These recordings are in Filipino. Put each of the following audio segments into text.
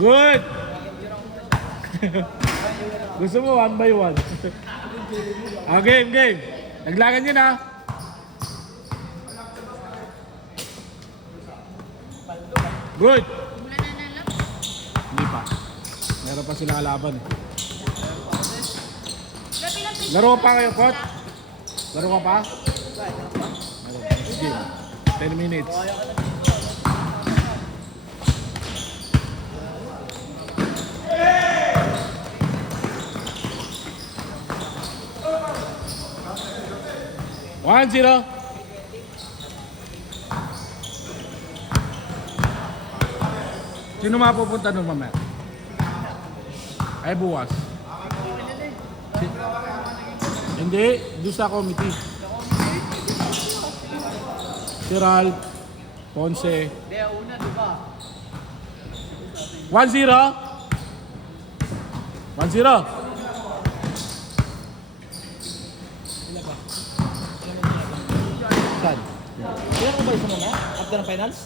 Good! Gusto mo 1 by 1. Game. Naglagan yun ha. Good! Hindi pa. Meron pa sila kalaban eh. Laro pa kayo, Kot? Laro ka pa? Sige. 10 minutes. One, zero. Sino mapupunta doon mamaya? Ay, bukas. Hindi, doon sa committee. Si Ralph, Ponce. Hindi, una, di ba? 1-0. 1-0. Saan? Kaya ko ba isa mo na? After ng finals?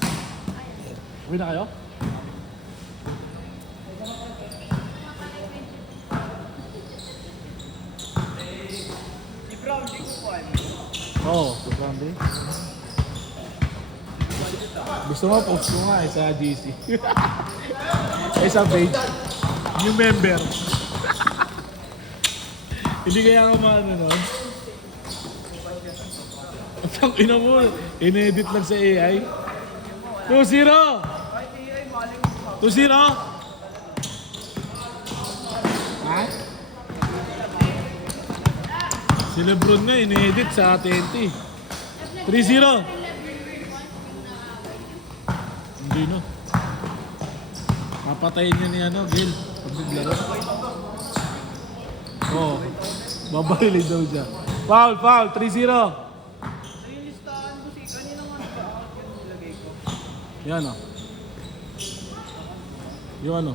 Uwi na kayo? Si Brown, di ko po Oo, Sunday. Gusto mo, post ko nga eh sa GC. Eh sa page. New member. Hindi kaya ako maano nun. Ang ina mo, in-edit lang sa AI. 2-0! 2-0! Ha? Si Lebron nga, in-edit sa TNT. 3-0! Hindi na. Papatayin niya ni Gil. Pag naglaro. Oo. Babailin daw siya. Foul! 3-0! Yan o. Yun o.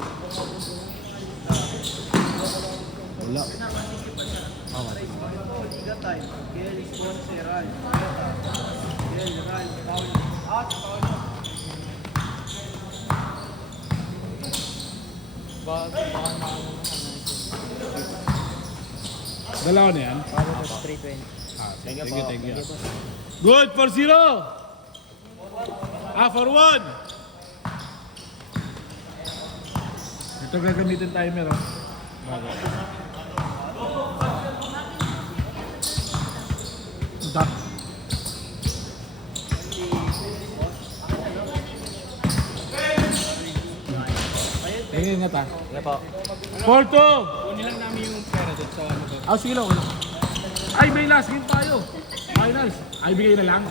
Wala. Okay. Liga time. Gel, Ponce, Ral. Gel, Ral, Paul. Paul. Dalawa na yan? Paul, 320. Thank you. Good! 4-0! For 1! Ito gagamitin timer o. Bago. Ito. Tingin nga ta. Kaya po. 4-2! Kunin lang namin yung pera doon sa ano doon. Sige lang. Ay, may last game tayo. Finals. Ay, bigay na lang.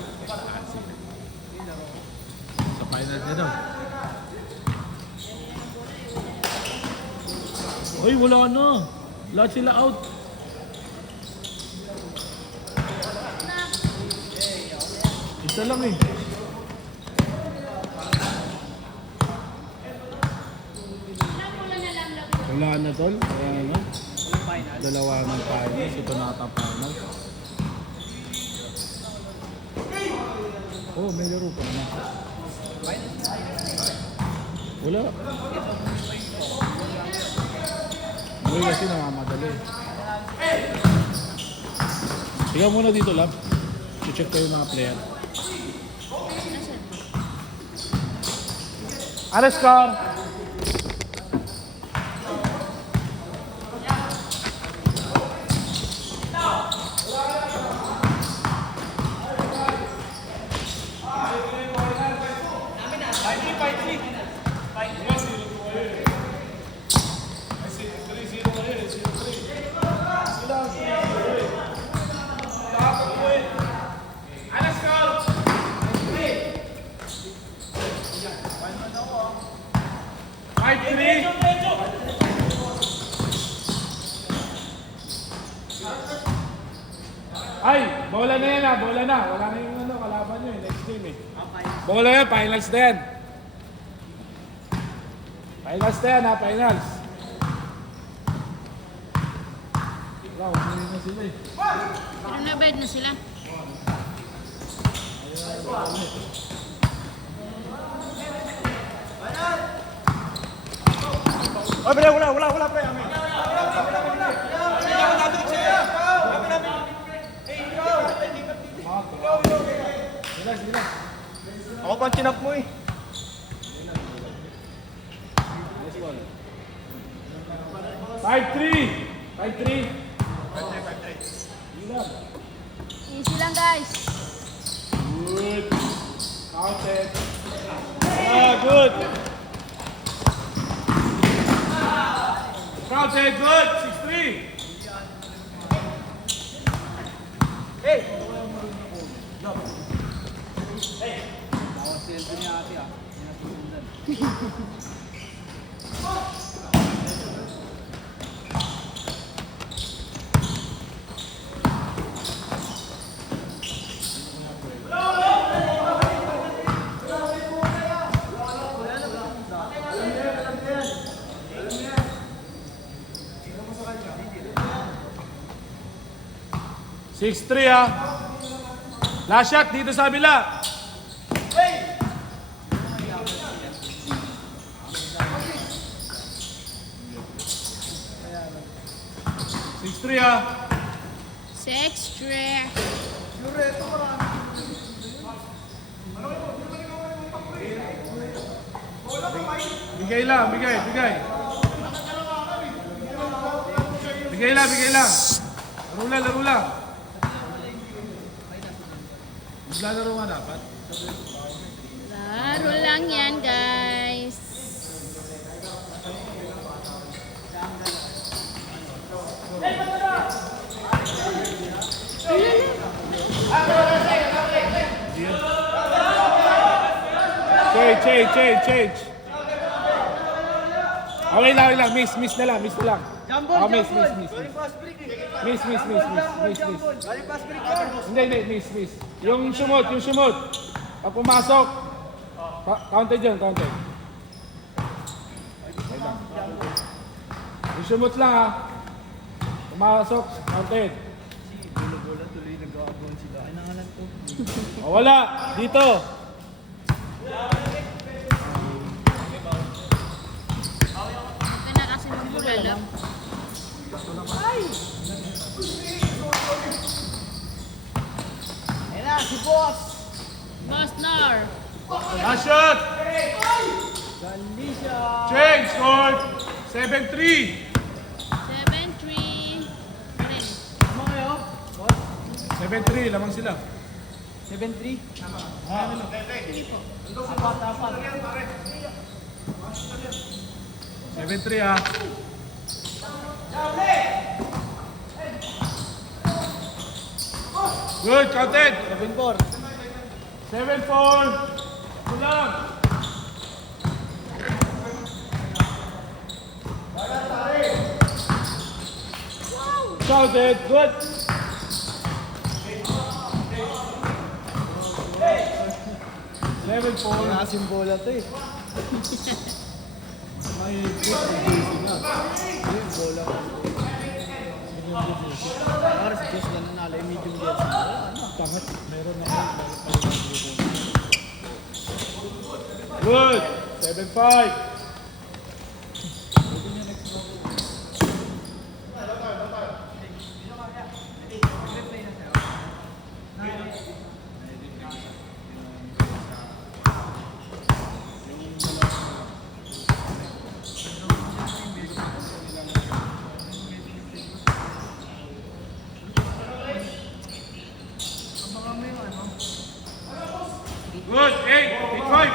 Sa finals na daw. Uy, wala na. Lahat sila out. Isa lang eh. Wala na tol. Ayan na. Dalawa ng finals. Ito na ata finals. Oh, may laro pa na. Wala. Uy, kasi namamadali. Tiga muna dito, Lab. I-check ko yung mga player. Ano score? Ay, bola na yan ah, bola na. Wala na yung kalaban nyo eh, next game eh. Bola yan, finals na yan. Finals na yan ha, finals. Wow, hindi na sila eh. Pero na-bed na sila. Oh, wala, pre. Amin. Relax, relax. Ako pang chinap mo eh. Five, three. 5-3. Easy lang guys. Good. Counted. Ah, good. Counted, good. 6-3. Ako silento niya ate ah. Sinasusundan. Six, 3 ah. Last shot dito sa kabila. Six, 3 ah. 6-3. Bigay lang, bigay. Bigay lang. Laro lang. Maglalaro nga dapat. Laro lang yan guys. Change. Okay lang. Miss na lang. Jambol, Ah, miss. Galing fast break eh. Miss. Galing fast break yan. Hindi, miss. Yung sumot. Pag pumasok, counted yun. Okay lang. Yung sumot lang ha. Pumasok, counted. Bola tuloy nag-aabon sila. Ay nangalan to. O, wala, dito. Ito na kasi magbulala. Ayun na, si boss. Boss Nor. Last shot. Gandi siya. Change, score. 7-3. 7-3. Rin. Ano kayo? Boss? 7-3, lamang sila. 7-3? Sige po. Tapat. 7-3 ha. Good, counted. 7-4. 7-4. Kulang. Counted, good. Seven, four. Nakasimbola to eh. May good na busy na. Ayun, bola. Para si Diyos lang nanalo yung medium deals. Tangat, meron naman. Good. 7-5. Good. 8-5.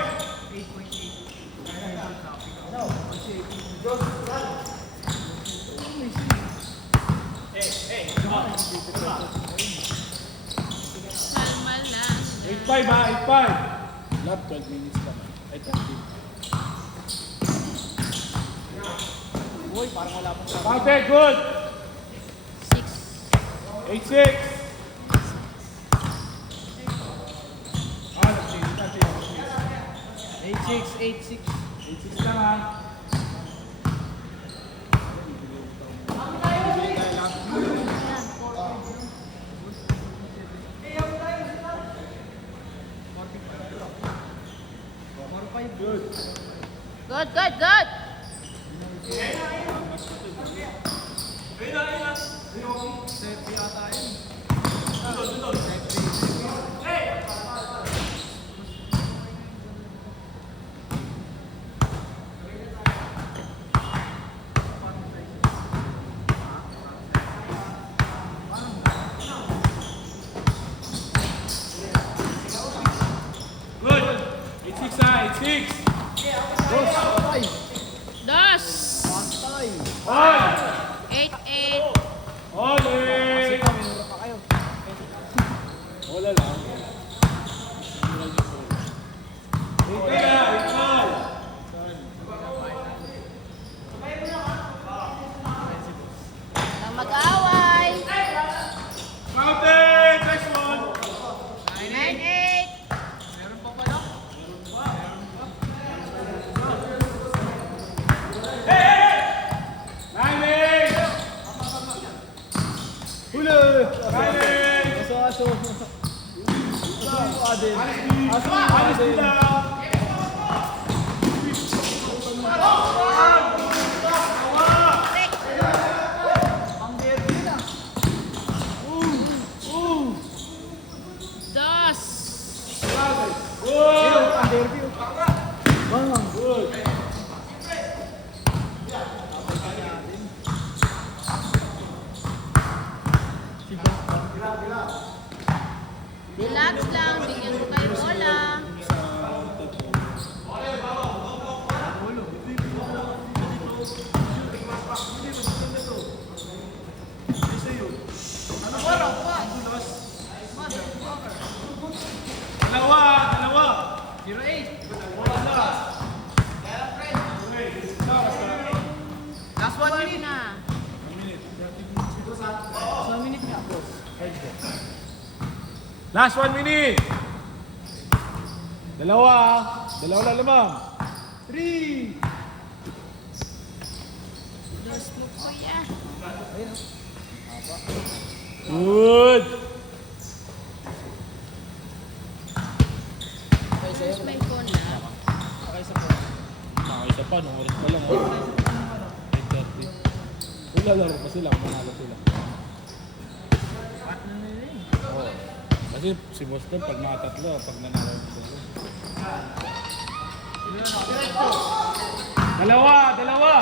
Kalma lang. 8-5 ha, 8-5. Not 12 minutes pa man. Ay, 30. Uy, parang wala pang sabi. Counted, good. 6. 8-6. Ah, nag-change natin. 8-6. 8-6 lang ha. Good. 6. Dos. Patay. Dos. Patay. All. 8-8. All in. Meron pa kayo. Wala lang. Ika, ikaw. Nang mag-away. Mountain, next one. 9-8. Meron pa pala. Nine, eight. Huli. Nine, eight. Aso, aso. Aso, Adel. Aso, Alis Adel. nila. Ang derby na. Dos. Good. Ang derby. Bang. Good. Relax lang. Bigyan ko kayo bola. Dalawa, dalawa. 0-8. Last 1 minute. Na. Last 1 minute nga, boss. Last 1 minute. Dalawa. Dalawa lang lamang. 3. Dos mo kuya. Good. Dos may phone na. Nakakaisa pa, nung oras pa lang. 8:30. Wala laro pa sila, manalo sila. Oo. Kasi si Boston pag mga tatlo, pag nanalo sila. Dalawa, dalawa.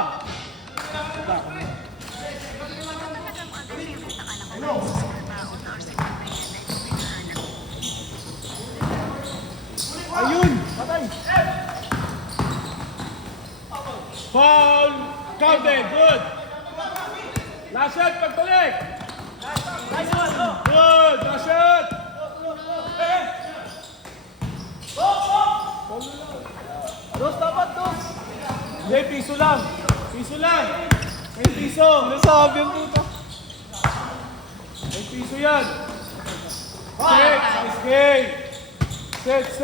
Ayun. Patay. Foul. Counted. Good. Last shot, pagbalik. Good. Last shot. Dos, dapat dos. Hindi, piso lang. Piso lang. May piso. Nasabi ang puta. May piso yan. Set. Escape. Set, set.